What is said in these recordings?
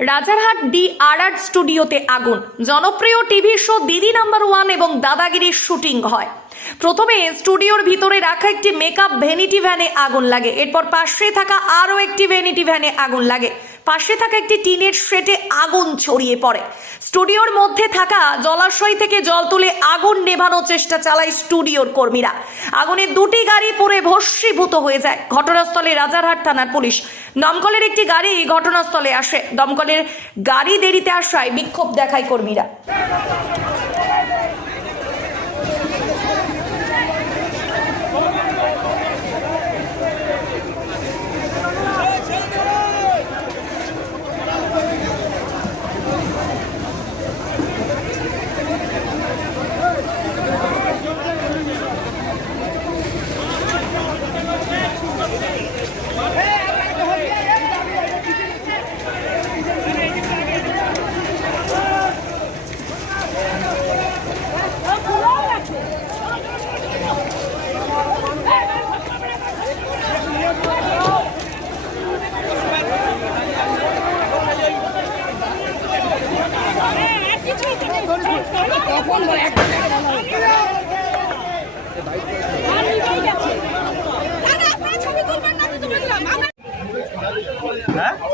Rajarhat D আর আর স্টুডিওতে আগুন। জনপ্রিয় TV show Didi number one এবং দাদাগিরির শুটিং হয়। প্রথমে স্টুডিওর ভিতরে রাখা একটি মেকআপ ভ্যানিটি ভ্যানে আগুন লাগে। এরপর পাশে থাকা আরও একটি ভ্যানিটি ভ্যানে আগুন লাগে। পাশে থাকা একটি টিনের শেটে আগুন ছড়িয়ে পড়ে। স্টুডিওর মধ্যে থাকা জলাশয় থেকে জল তুলে আগুন নেভানোর চেষ্টা চালায় স্টুডিওর কর্মীরা। আগুনে দুটি গাড়ি পুড়ে ভস্মীভূত হয়ে যায়। ঘটনাস্থলে রাজারহাট থানার পুলিশ দমকলের একটি গাড়ি ঘটনাস্থলে আসে। দমকলের গাড়ি দেরিতে আসায় বিক্ষোভ দেখায় কর্মীরা। বলে একটা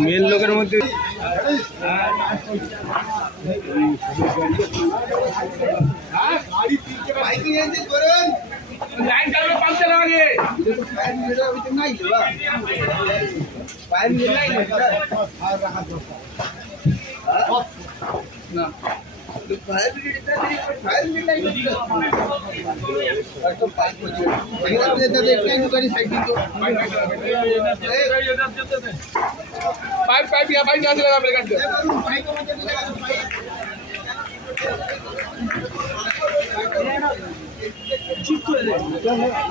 মেন লোকের মধ্যে পাইপ पाइप पाइप या पाइप जहाँ से लगा मेरे घर पे